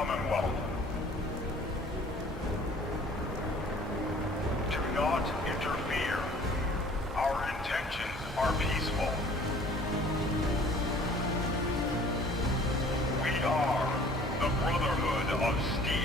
Commonwealth. Do not interfere. Our intentions are peaceful. We are the Brotherhood of Steel.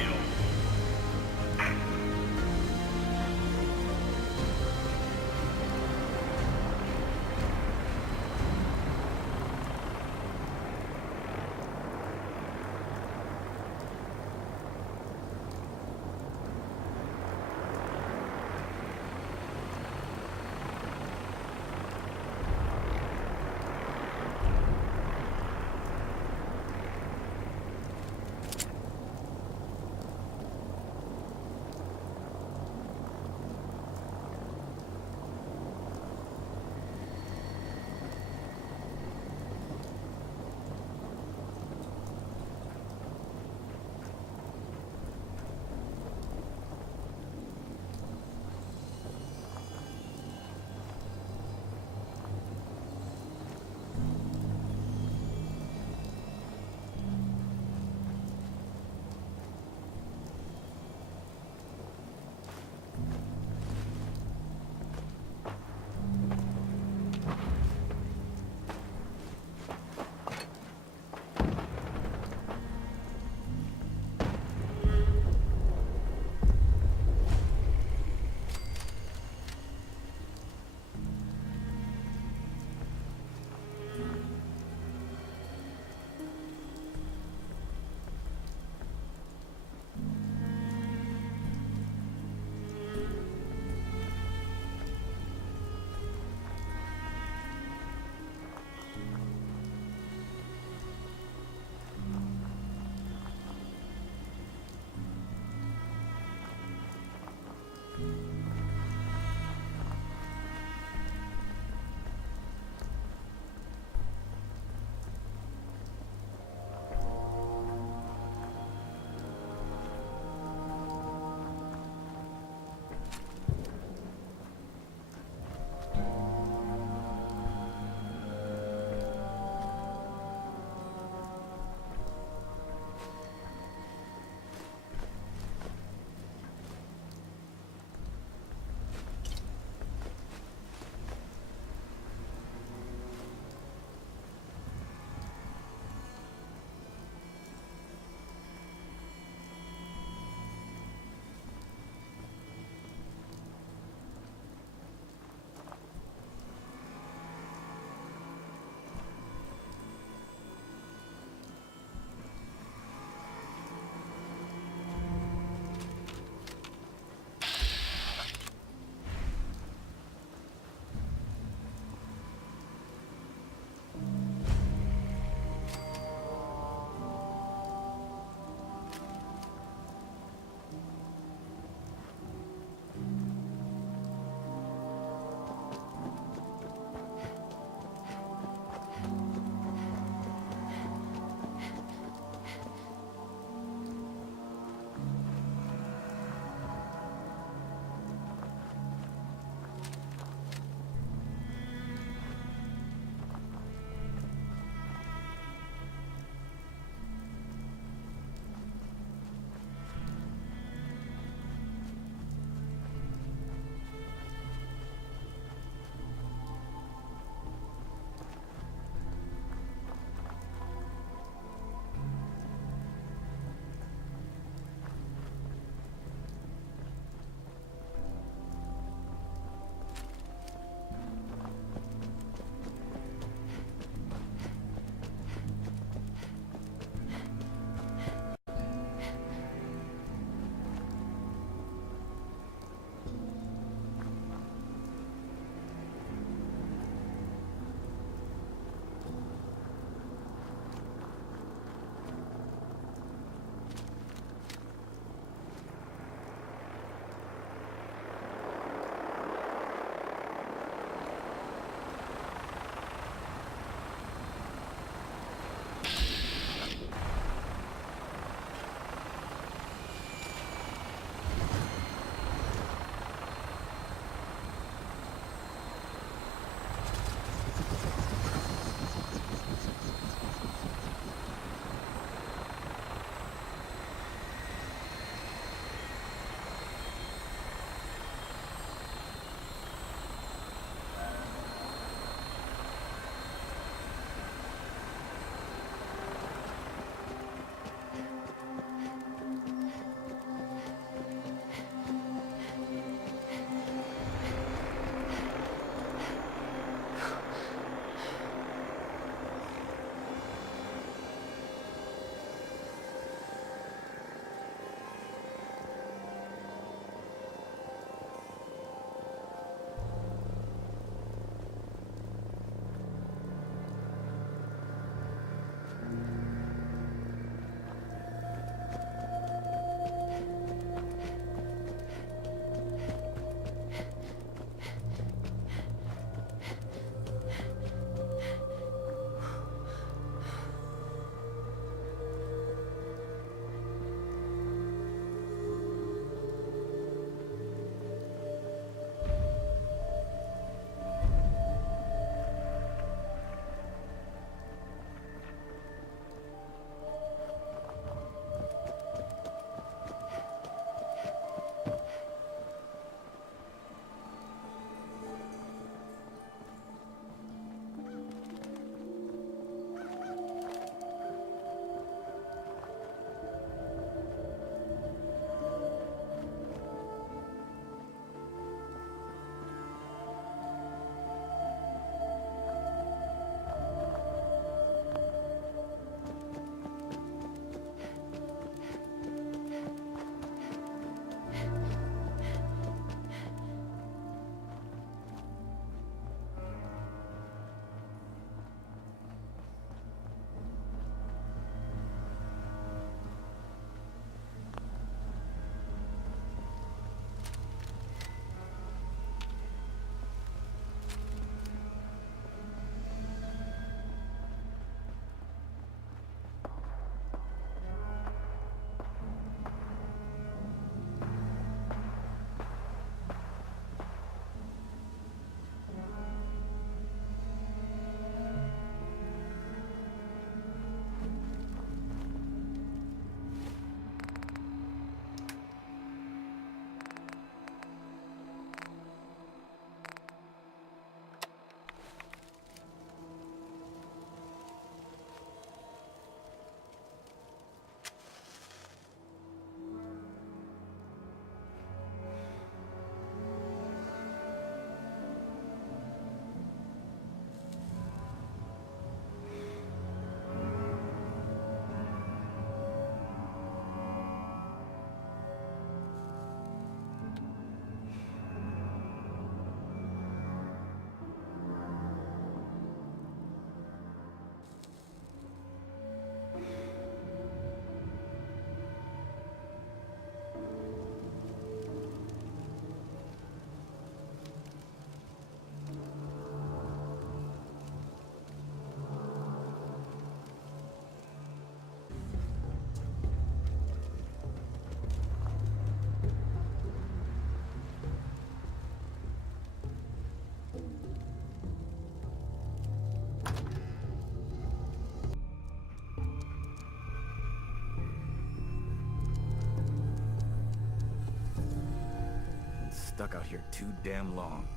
stuck out here too damn long.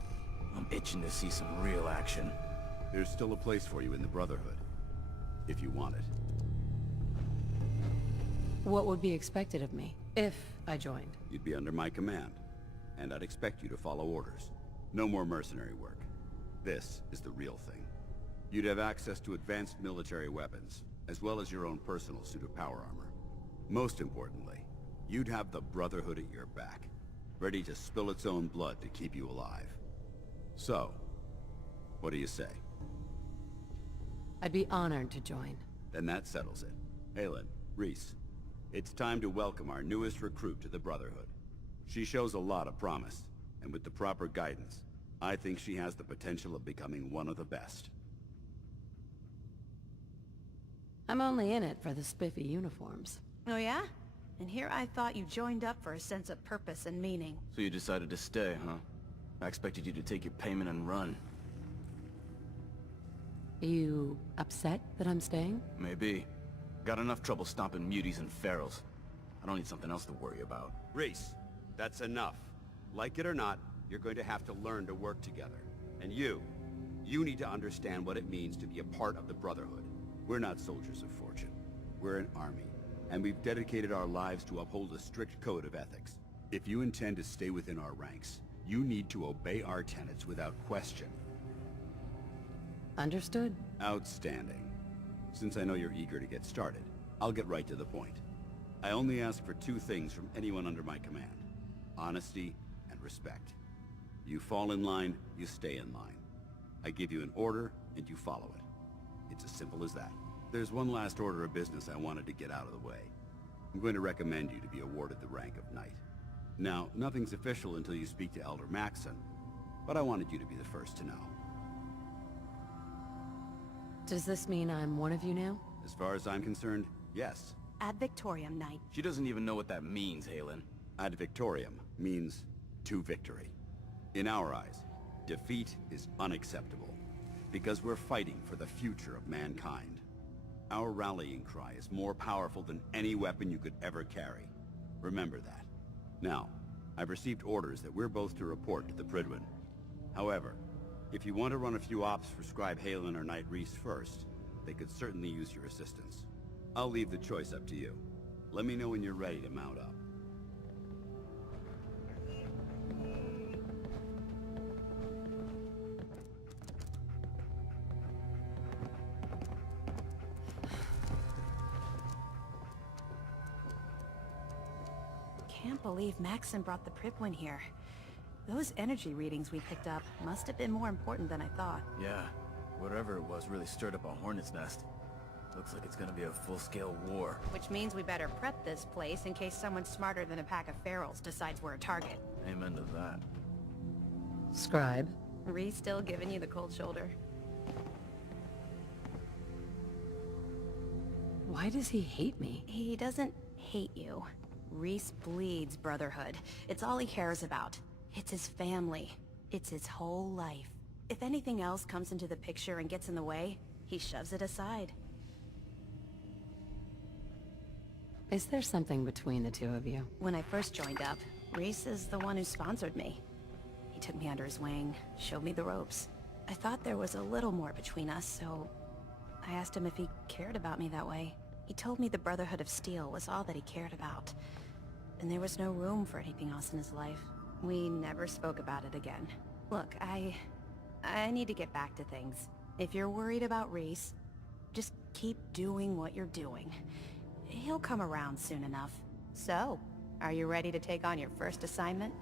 I'm itching to see some real action. There's still a place for you in the Brotherhood, if you want it. What would be expected of me, if I joined? You'd be under my command, and I'd expect you to follow orders. No more mercenary work. This is the real thing. You'd have access to advanced military weapons, as well as your own personal suit of power armor. Most importantly, you'd have the Brotherhood at your back, ready to spill its own blood to keep you alive. So, what do you say? I'd be honored to join. Then that settles it. Haylen, Rhys, it's time to welcome our newest recruit to the Brotherhood. She shows a lot of promise, and with the proper guidance, I think she has the potential of becoming one of the best. I'm only in it for the spiffy uniforms. Oh yeah? And here I thought you joined up for a sense of purpose and meaning. So you decided to stay, huh? I expected you to take your payment and run. You upset that I'm staying? Maybe. Got enough trouble stomping muties and ferals. I don't need something else to worry about. Rhys, that's enough. Like it or not, you're going to have to learn to work together. And you need to understand what it means to be a part of the Brotherhood. We're not soldiers of fortune. We're an army, and we've dedicated our lives to uphold a strict code of ethics. If you intend to stay within our ranks, you need to obey our tenets without question. Understood. Outstanding. Since I know you're eager to get started, I'll get right to the point. I only ask for two things from anyone under my command: honesty and respect. You fall in line, you stay in line. I give you an order, and you follow it. It's as simple as that. There's one last order of business I wanted to get out of the way. I'm going to recommend you to be awarded the rank of Knight. Now, nothing's official until you speak to Elder Maxson, but I wanted you to be the first to know. Does this mean I'm one of you now? As far as I'm concerned, yes. Ad Victoriam, Knight. She doesn't even know what that means, Haylen. Ad Victoriam means to victory. In our eyes, defeat is unacceptable, because we're fighting for the future of mankind. Our rallying cry is more powerful than any weapon you could ever carry. Remember that. Now, I've received orders that we're both to report to the Prydwen. However, if you want to run a few ops for Scribe Haylen or Knight Rhys first, they could certainly use your assistance. I'll leave the choice up to you. Let me know when you're ready to mount up. Can't believe Maxson brought the Prydwen here. Those energy readings we picked up must have been more important than I thought. Yeah, whatever it was really stirred up a hornet's nest. Looks like it's gonna be a full-scale war. Which means we better prep this place in case someone smarter than a pack of ferals decides we're a target. Amen to that. Scribe. Rhys still giving you the cold shoulder? Why does he hate me? He doesn't hate you. Rhys bleeds Brotherhood. It's all he cares about. It's his family. It's his whole life. If anything else comes into the picture and gets in the way, he shoves it aside. Is there something between the two of you? When I first joined up, Rhys is the one who sponsored me. He took me under his wing, showed me the ropes. I thought there was a little more between us, so I asked him if he cared about me that way. He told me the Brotherhood of Steel was all that he cared about, and there was no room for anything else in his life. We never spoke about it again. Look, I need to get back to things. If you're worried about Rhys, just keep doing what you're doing. He'll come around soon enough. So, are you ready to take on your first assignment?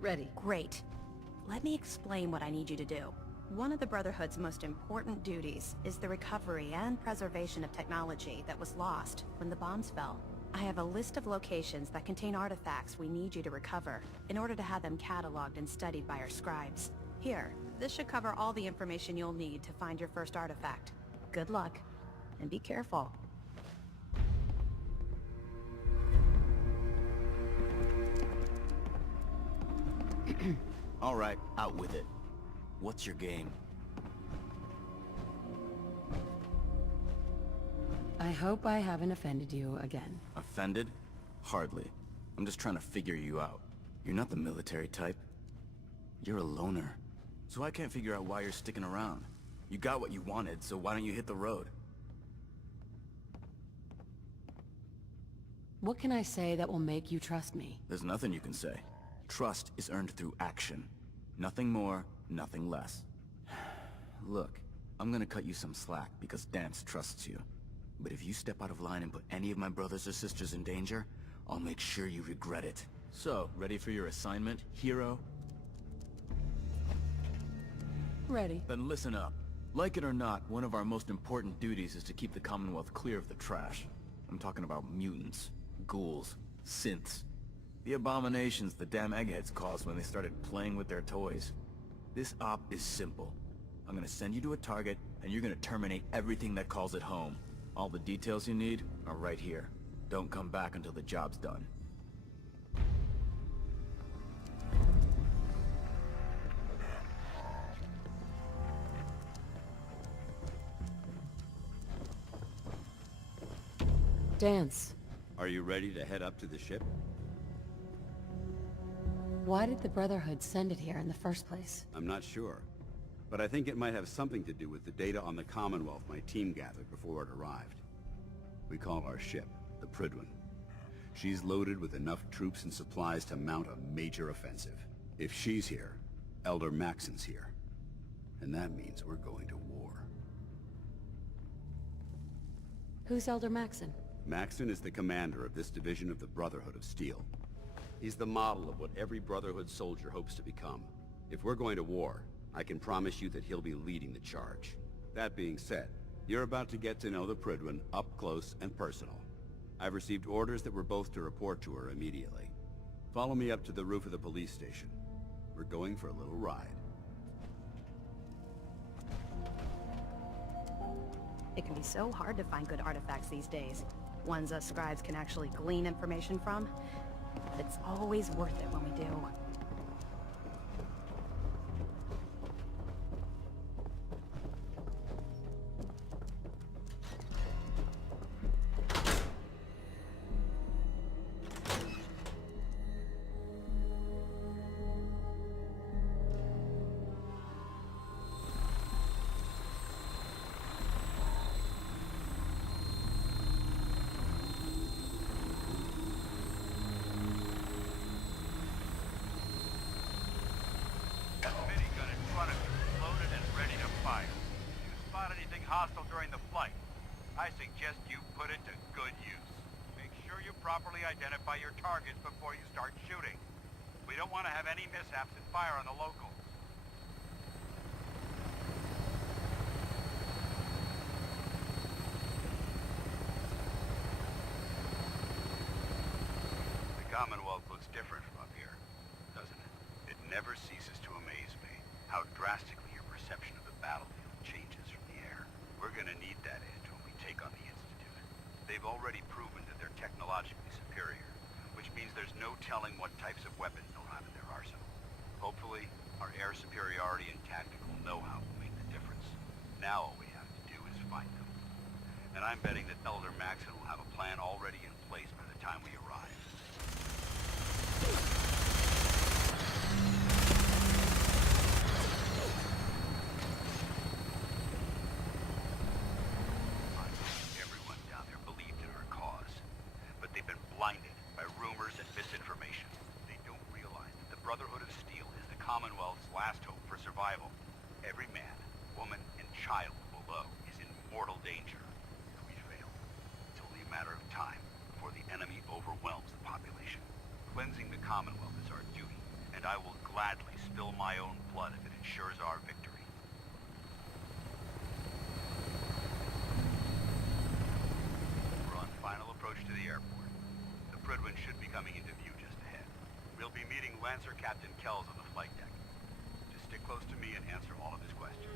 Ready. Great. Let me explain what I need you to do. One of the Brotherhood's most important duties is the recovery and preservation of technology that was lost when the bombs fell. I have a list of locations that contain artifacts we need you to recover in order to have them cataloged and studied by our scribes. Here, this should cover all the information you'll need to find your first artifact. Good luck, and be careful. All right, out with it. What's your game? I hope I haven't offended you again. Offended? Hardly. I'm just trying to figure you out. You're not the military type. You're a loner. So I can't figure out why you're sticking around. You got what you wanted, so why don't you hit the road? What can I say that will make you trust me? There's nothing you can say. Trust is earned through action. Nothing more, nothing less. Look, I'm gonna cut you some slack because Danse trusts you. But if you step out of line and put any of my brothers or sisters in danger, I'll make sure you regret it. So, ready for your assignment, hero? Ready. Then listen up. Like it or not, one of our most important duties is to keep the Commonwealth clear of the trash. I'm talking about mutants, ghouls, synths. The abominations the damn eggheads caused when they started playing with their toys. This op is simple. I'm gonna send you to a target, and you're gonna terminate everything that calls it home. All the details you need are right here. Don't come back until the job's done. Danse. Are you ready to head up to the ship? Why did the Brotherhood send it here in the first place? I'm not sure. But I think it might have something to do with the data on the Commonwealth my team gathered before it arrived. We call our ship the Prydwen. She's loaded with enough troops and supplies to mount a major offensive. If she's here, Elder Maxon's here. And that means we're going to war. Who's Elder Maxon? Maxon is the commander of this division of the Brotherhood of Steel. He's the model of what every Brotherhood soldier hopes to become. If we're going to war, I can promise you that he'll be leading the charge. That being said, you're about to get to know the Prydwen up close and personal. I've received orders that we're both to report to her immediately. Follow me up to the roof of the police station. We're going for a little ride. It can be so hard to find good artifacts these days. Ones us scribes can actually glean information from. But it's always worth it when we do. Minigun in front of you, loaded and ready to fire. If you spot anything hostile during the flight, I suggest you put it to good use. Make sure you properly identify your targets before you start shooting. We don't want to have any mishaps and fire on the locals. The Commonwealth looks different from up here, doesn't it? It never ceases to amaze me how drastically your perception of the battlefield changes from the air. We're gonna need that edge when we take on the Institute. They've already proven that they're technologically superior, which means there's no telling what types of weapons they'll have in their arsenal. Hopefully, our air superiority and tactical know-how will make the difference. Now all we have to do is find them. And I'm betting that Elder Maxon will have a plan already in place by the time we arrive. Everyone down there believed in our cause, but they've been blinded by rumors and misinformation. They don't realize that the Brotherhood of Steel is the Commonwealth's last hope for survival. Every man, woman, and child below is in mortal danger. If we fail, it's only a matter of time before the enemy overwhelms the population. Cleansing the Commonwealth is our duty, and I will gladly spill my own blood if it ensures our victory. We're on final approach to the airport. The Prydwen should be coming into view just ahead. We'll be meeting Lancer Captain Kells on the flight deck. Just stick close to me and answer all of his questions.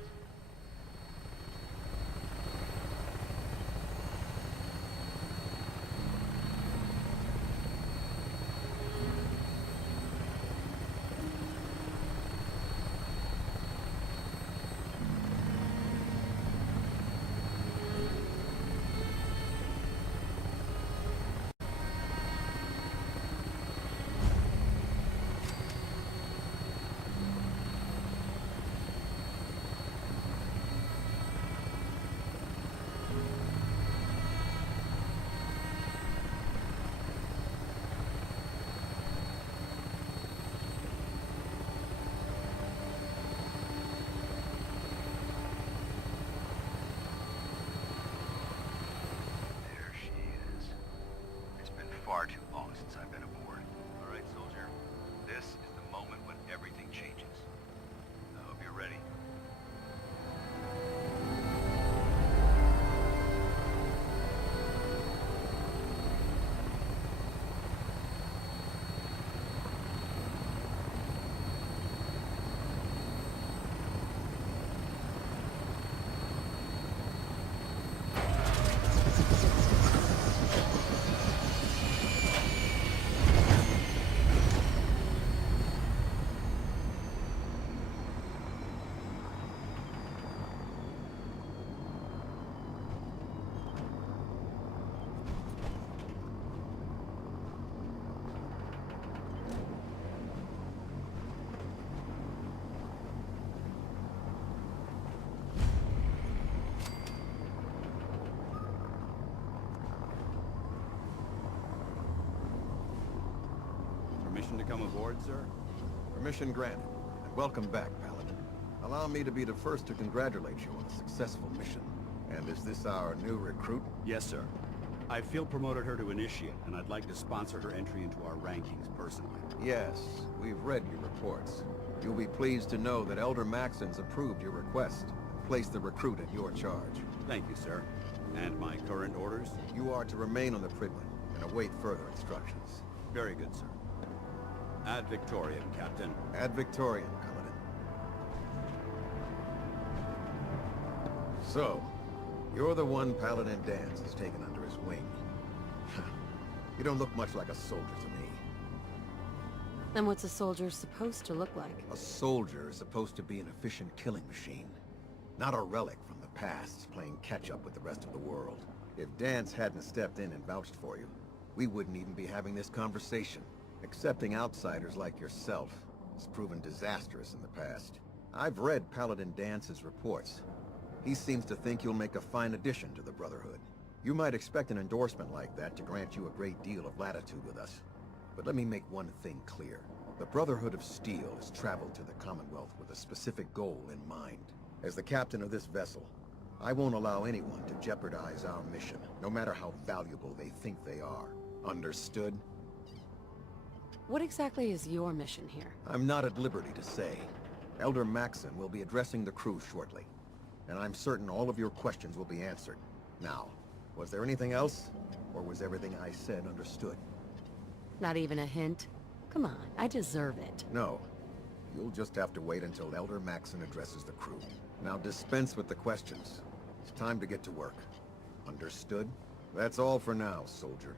come aboard, sir? Permission granted. And welcome back, Paladin. Allow me to be the first to congratulate you on a successful mission. And is this our new recruit? Yes, sir. I feel promoted her to initiate, and I'd like to sponsor her entry into our rankings personally. Yes, we've read your reports. You'll be pleased to know that Elder Maxon's approved your request and placed the recruit in your charge. Thank you, sir. And my current orders? You are to remain on the Prydwen and await further instructions. Very good, sir. Ad Victoriam, Captain. Ad Victoriam, Paladin. So, you're the one Paladin Danse has taken under his wing. You don't look much like a soldier to me. Then what's a soldier supposed to look like? A soldier is supposed to be an efficient killing machine, not a relic from the past playing catch-up with the rest of the world. If Danse hadn't stepped in and vouched for you, we wouldn't even be having this conversation. Accepting outsiders like yourself has proven disastrous in the past. I've read Paladin Dance's reports. He seems to think you'll make a fine addition to the Brotherhood. You might expect an endorsement like that to grant you a great deal of latitude with us. But let me make one thing clear. The Brotherhood of Steel has traveled to the Commonwealth with a specific goal in mind. As the captain of this vessel, I won't allow anyone to jeopardize our mission, no matter how valuable they think they are. Understood? What exactly is your mission here? I'm not at liberty to say. Elder Maxon will be addressing the crew shortly, and I'm certain all of your questions will be answered. Now, was there anything else? Or was everything I said understood? Not even a hint? Come on, I deserve it. No. You'll just have to wait until Elder Maxon addresses the crew. Now dispense with the questions. It's time to get to work. Understood? That's all for now, soldier.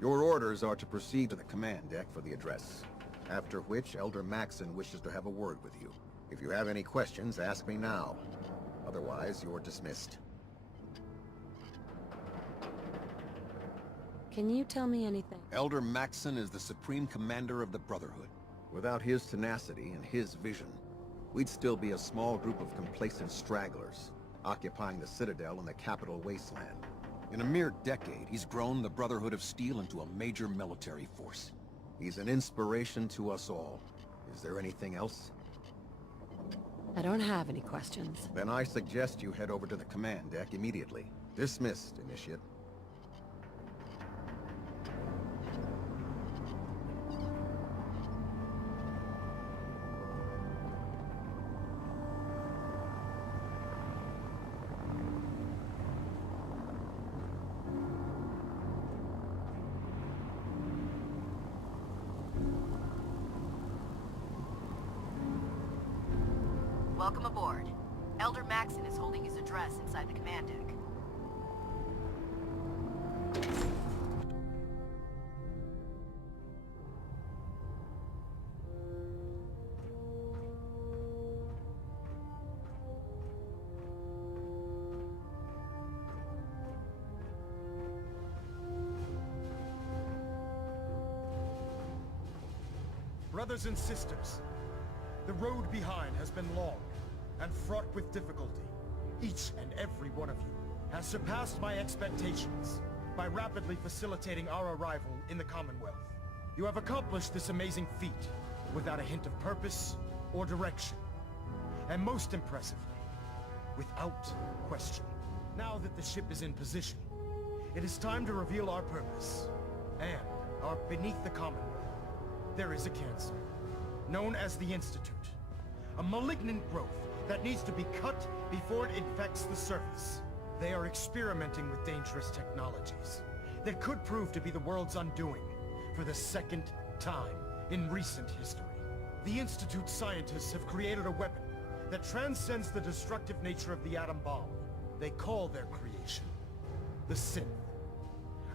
Your orders are to proceed to the command deck for the address. After which, Elder Maxon wishes to have a word with you. If you have any questions, ask me now. Otherwise, you're dismissed. Can you tell me anything? Elder Maxon is the Supreme Commander of the Brotherhood. Without his tenacity and his vision, we'd still be a small group of complacent stragglers, occupying the Citadel in the capital wasteland. In a mere decade, he's grown the Brotherhood of Steel into a major military force. He's an inspiration to us all. Is there anything else? I don't have any questions. Then I suggest you head over to the command deck immediately. Dismissed, Initiate. Welcome aboard. Elder Maxon is holding his address inside the command deck. Brothers and sisters, the road behind has been long and fraught with difficulty. Each and every one of you has surpassed my expectations by rapidly facilitating our arrival in the Commonwealth. You have accomplished this amazing feat without a hint of purpose or direction. And most impressively, without question. Now that the ship is in position, it is time to reveal our purpose and our beneath the Commonwealth. There is a cancer, known as the Institute. A malignant growth that needs to be cut before it infects the surface. They are experimenting with dangerous technologies that could prove to be the world's undoing for the second time in recent history. The Institute's scientists have created a weapon that transcends the destructive nature of the atom bomb. They call their creation the Synth.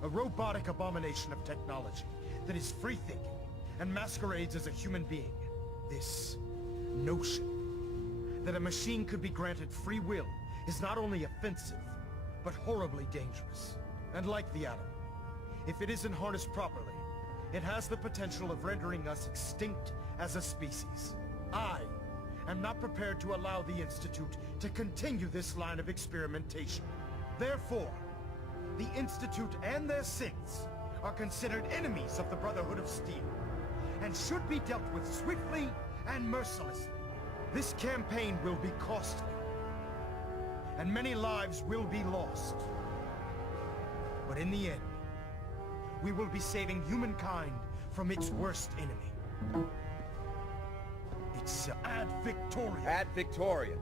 A robotic abomination of technology that is free-thinking and masquerades as a human being. This notion that a machine could be granted free will is not only offensive, but horribly dangerous. And like the atom, if it isn't harnessed properly, it has the potential of rendering us extinct as a species. I am not prepared to allow the Institute to continue this line of experimentation. Therefore, the Institute and their synths are considered enemies of the Brotherhood of Steel. and should be dealt with swiftly and mercilessly. This campaign will be costly, and many lives will be lost. But in the end, we will be saving humankind from its worst enemy. It's Ad Victoriam. Ad Victoriam!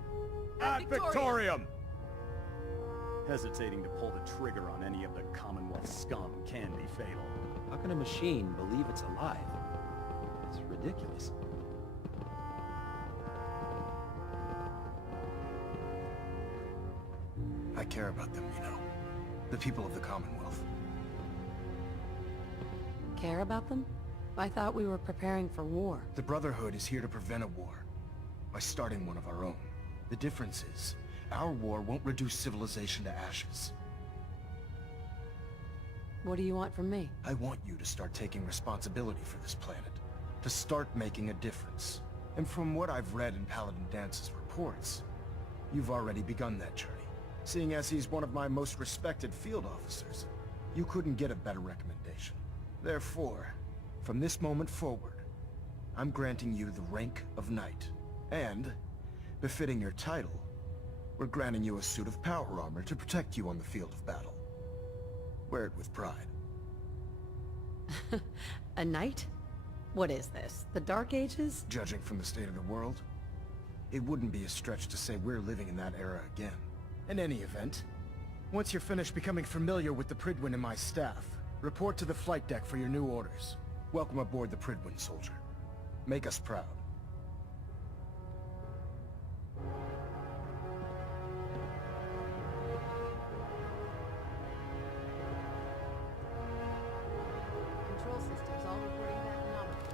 Ad Victoriam! Hesitating to pull the trigger on any of the Commonwealth scum can be fatal. How can a machine believe it's alive? It's ridiculous. I care about them, you know. The people of the Commonwealth. Care about them? I thought we were preparing for war. The Brotherhood is here to prevent a war, by starting one of our own. The difference is, our war won't reduce civilization to ashes. What do you want from me? I want you to start taking responsibility for this planet. To start making a difference. And from what I've read in Paladin Dance's reports, you've already begun that journey. Seeing as he's one of my most respected field officers, you couldn't get a better recommendation. Therefore, from this moment forward, I'm granting you the rank of Knight. And, befitting your title, we're granting you a suit of power armor to protect you on the field of battle. Wear it with pride. A knight? What is this? The Dark Ages? Judging from the state of the world, it wouldn't be a stretch to say we're living in that era again. In any event, once you're finished becoming familiar with the Prydwen and my staff, report to the flight deck for your new orders. Welcome aboard the Prydwen, soldier. Make us proud. Control systems all reporting back nominal.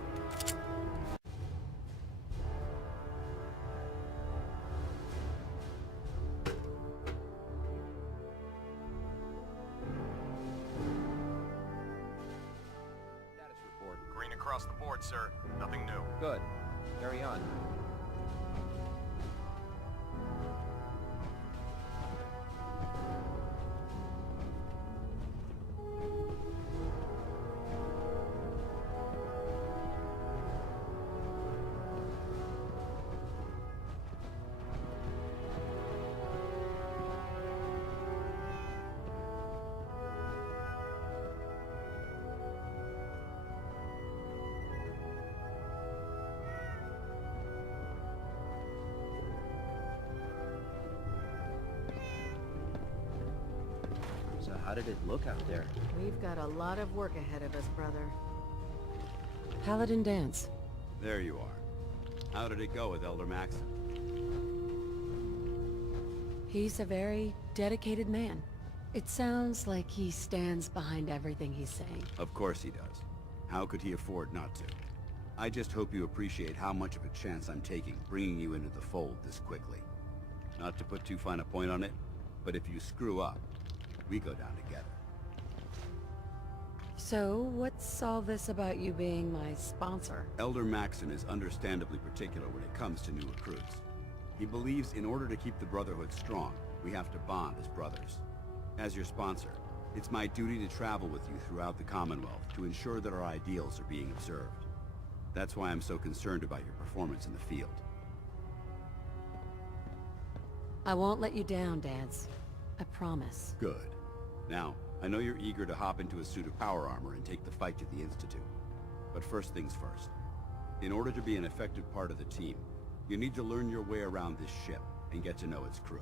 Status report. Green across the board, sir. Nothing new. Good. Carry on. So how did it look out there? We've got a lot of work ahead of us, brother. Paladin Dance. There you are. How did it go with Elder Maxon? He's a very dedicated man. It sounds like he stands behind everything he's saying. Of course he does. How could he afford not to? I just hope you appreciate how much of a chance I'm taking bringing you into the fold this quickly. Not to put too fine a point on it, but if you screw up, we go down together. So, what's all this about you being my sponsor? Elder Maxon is understandably particular when it comes to new recruits. He believes in order to keep the Brotherhood strong, we have to bond as brothers. As your sponsor, it's my duty to travel with you throughout the Commonwealth to ensure that our ideals are being observed. That's why I'm so concerned about your performance in the field. I won't let you down, Dance. I promise. Good. Now, I know you're eager to hop into a suit of power armor and take the fight to the Institute. But first things first. In order to be an effective part of the team, you need to learn your way around this ship and get to know its crew.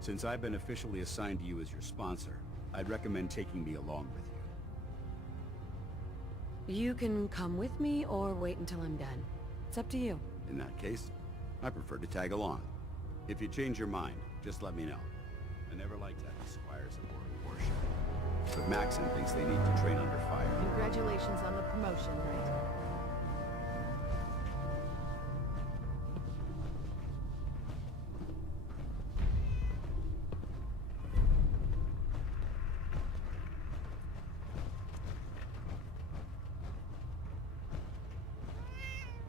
Since I've been officially assigned to you as your sponsor, I'd recommend taking me along with you. You can come with me or wait until I'm done. It's up to you. In that case, I prefer to tag along. If you change your mind, just let me know. I never liked having squires aboard a warship. But Maxon thinks they need to train under fire. Congratulations on the promotion, Knight.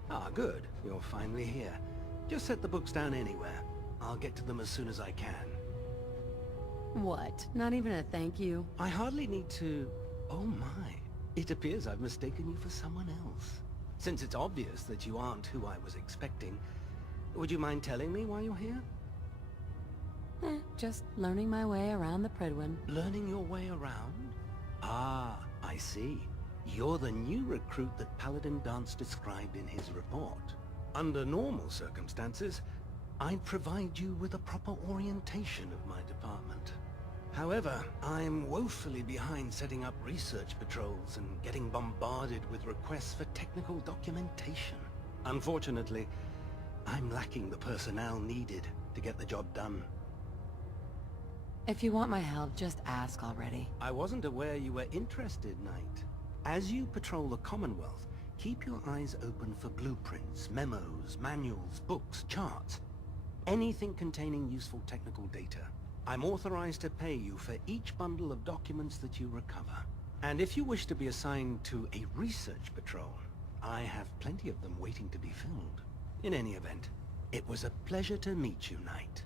Ah, good. You're finally here. Just set the books down anywhere. I'll get to them as soon as I can. What? Not even a thank you? I hardly need to... Oh my. It appears I've mistaken you for someone else. Since it's obvious that you aren't who I was expecting, would you mind telling me why you're here? Just learning my way around the Prydwen. Learning your way around? Ah, I see. You're the new recruit that Paladin Danse described in his report. Under normal circumstances, I'd provide you with a proper orientation of my department. However, I'm woefully behind setting up research patrols and getting bombarded with requests for technical documentation. Unfortunately, I'm lacking the personnel needed to get the job done. If you want my help, just ask already. I wasn't aware you were interested, Knight. As you patrol the Commonwealth, keep your eyes open for blueprints, memos, manuals, books, charts. Anything containing useful technical data. I'm authorized to pay you for each bundle of documents that you recover. And if you wish to be assigned to a research patrol, I have plenty of them waiting to be filled. In any event, it was a pleasure to meet you, Knight.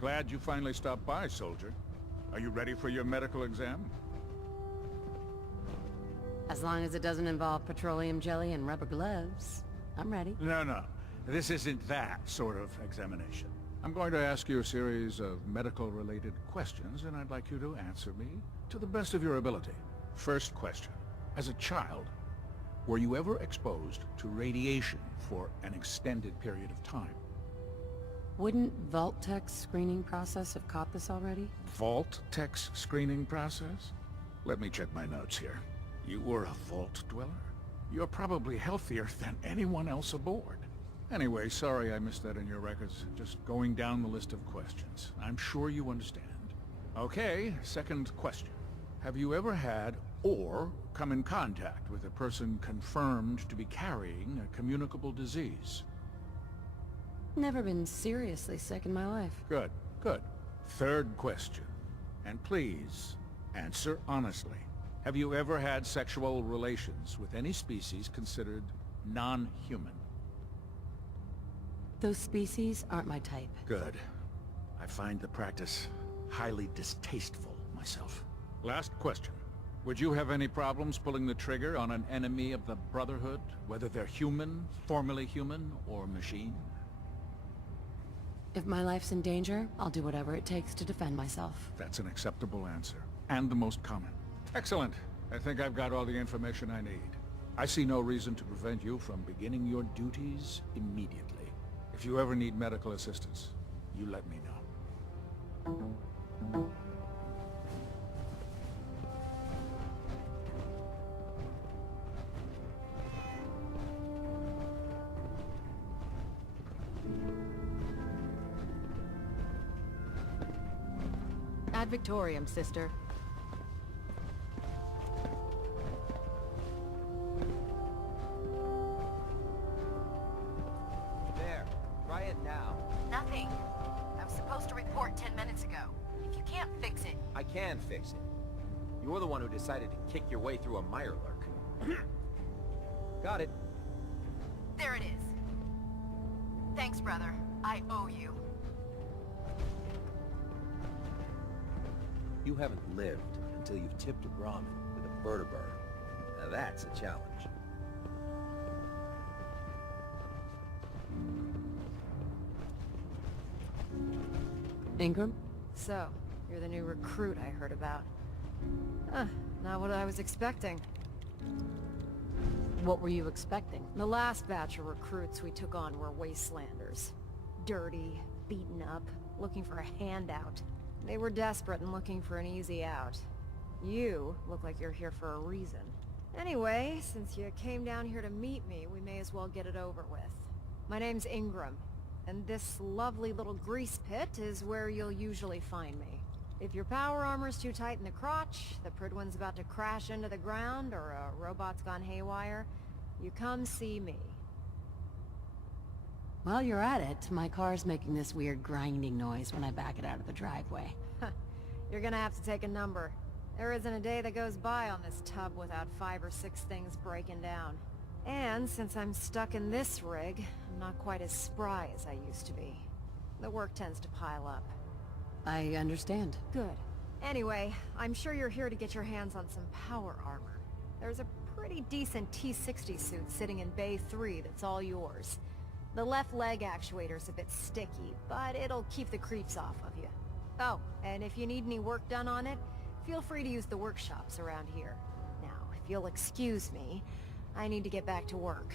Glad you finally stopped by, soldier. Are you ready for your medical exam? As long as it doesn't involve petroleum jelly and rubber gloves, I'm ready. No. This isn't that sort of examination. I'm going to ask you a series of medical-related questions, and I'd like you to answer me to the best of your ability. First question. As a child, were you ever exposed to radiation for an extended period of time? Wouldn't Vault-Tech's screening process have caught this already? Vault-Tech's screening process? Let me check my notes here. You were a Vault Dweller? You're probably healthier than anyone else aboard. Anyway, sorry I missed that in your records. Just going down the list of questions. I'm sure you understand. Okay, second question. Have you ever had or come in contact with a person confirmed to be carrying a communicable disease? Never been seriously sick in my life. Good. Third question. And please, answer honestly. Have you ever had sexual relations with any species considered non-human? Those species aren't my type. Good. I find the practice highly distasteful myself. Last question. Would you have any problems pulling the trigger on an enemy of the Brotherhood, whether they're human, formerly human, or machine? If my life's in danger, I'll do whatever it takes to defend myself. That's an acceptable answer, and the most common. Excellent. I think I've got all the information I need. I see no reason to prevent you from beginning your duties immediately. If you ever need medical assistance, you let me know. Ad Victoriam, sister. There. Try it now. Nothing. I was supposed to report 10 minutes ago. If you can't fix it... I can fix it. You're the one who decided to kick your way through a Mirelurk. Got it. There it is. Thanks, brother. I owe you. You haven't lived until you've tipped a Brahmin with a vertibird. Now that's a challenge. Ingram? So, you're the new recruit I heard about. Not what I was expecting. What were you expecting? The last batch of recruits we took on were wastelanders. Dirty, beaten up, looking for a handout. They were desperate and looking for an easy out. You look like you're here for a reason. Anyway, since you came down here to meet me, we may as well get it over with. My name's Ingram, and this lovely little grease pit is where you'll usually find me. If your power armor's too tight in the crotch, the Prydwen's about to crash into the ground, or a robot's gone haywire, you come see me. While you're at it, my car's making this weird grinding noise when I back it out of the driveway. You're gonna have to take a number. There isn't a day that goes by on this tub without 5 or 6 things breaking down. And since I'm stuck in this rig, I'm not quite as spry as I used to be. The work tends to pile up. I understand. Good. Anyway, I'm sure you're here to get your hands on some power armor. There's a pretty decent T-60 suit sitting in Bay 3 that's all yours. The left leg actuator's a bit sticky, but it'll keep the creeps off of you. Oh, and if you need any work done on it, feel free to use the workshops around here. Now, if you'll excuse me, I need to get back to work.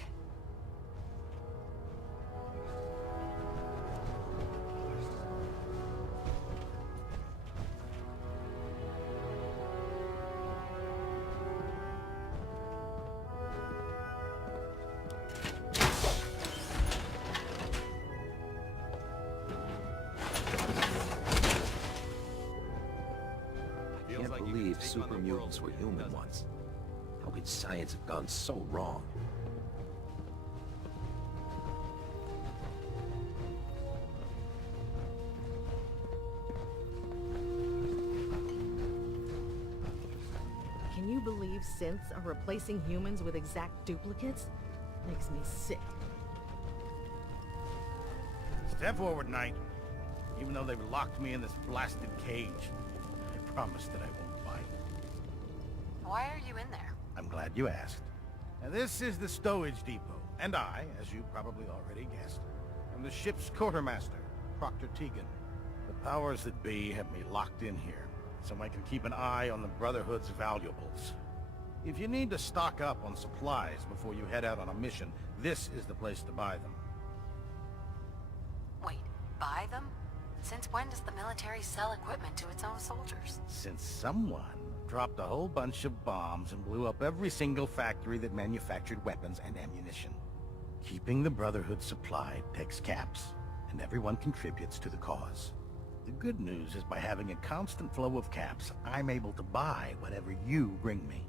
I can't believe super mutants were human once. How could science have gone so wrong? Can you believe synths are replacing humans with exact duplicates? Makes me sick. Step forward, Knight. Even though they've locked me in this blasted cage, I promise that I won't bite. Why are you in there? I'm glad you asked. Now, this is the stowage depot, and I, as you probably already guessed, am the ship's quartermaster, Proctor Tegan. The powers that be have me locked in here, so I can keep an eye on the Brotherhood's valuables. If you need to stock up on supplies before you head out on a mission, this is the place to buy them. Wait, buy them? Since when does the military sell equipment to its own soldiers? Since someone dropped a whole bunch of bombs and blew up every single factory that manufactured weapons and ammunition. Keeping the Brotherhood supplied takes caps, and everyone contributes to the cause. The good news is by having a constant flow of caps, I'm able to buy whatever you bring me.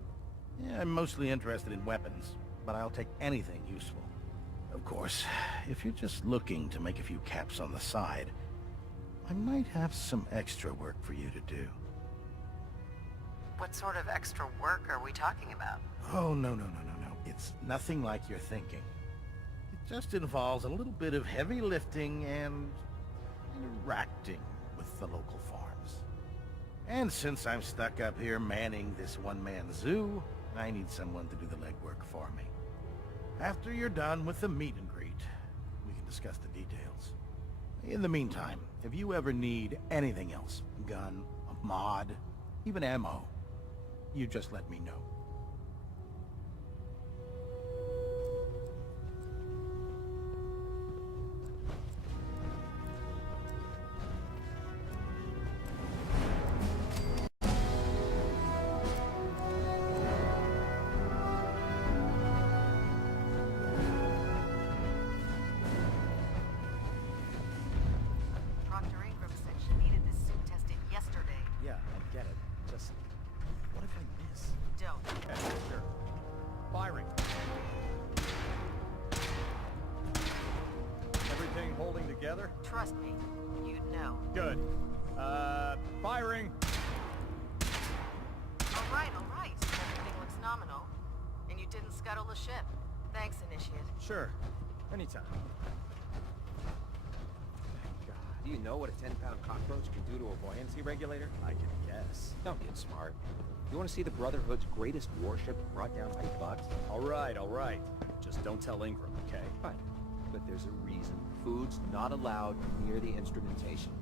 Yeah, I'm mostly interested in weapons, but I'll take anything useful. Of course, if you're just looking to make a few caps on the side, I might have some extra work for you to do. What sort of extra work are we talking about? Oh, no. It's nothing like you're thinking. It just involves a little bit of heavy lifting and interacting with the local farms. And since I'm stuck up here manning this one-man zoo, I need someone to do the legwork for me. After you're done with the meet and greet, we can discuss the details. In the meantime, if you ever need anything else, a gun, a mod, even ammo, you just let me know. Proctor Ingram said she needed this suit tested yesterday. Yeah, I get it. Just... what if I miss? Don't. Okay, sure. Firing. Everything holding together? Trust me, you'd know. Good. Firing! All right. Everything looks nominal. And you didn't scuttle the ship. Thanks, Initiate. Sure. Anytime. Do you know what a 10-pound cockroach can do to a buoyancy regulator? I can guess. Don't get smart. You want to see the Brotherhood's greatest warship brought down by bugs? All right. Just don't tell Ingram, okay? Fine. But there's a reason. Food's not allowed near the instrumentation.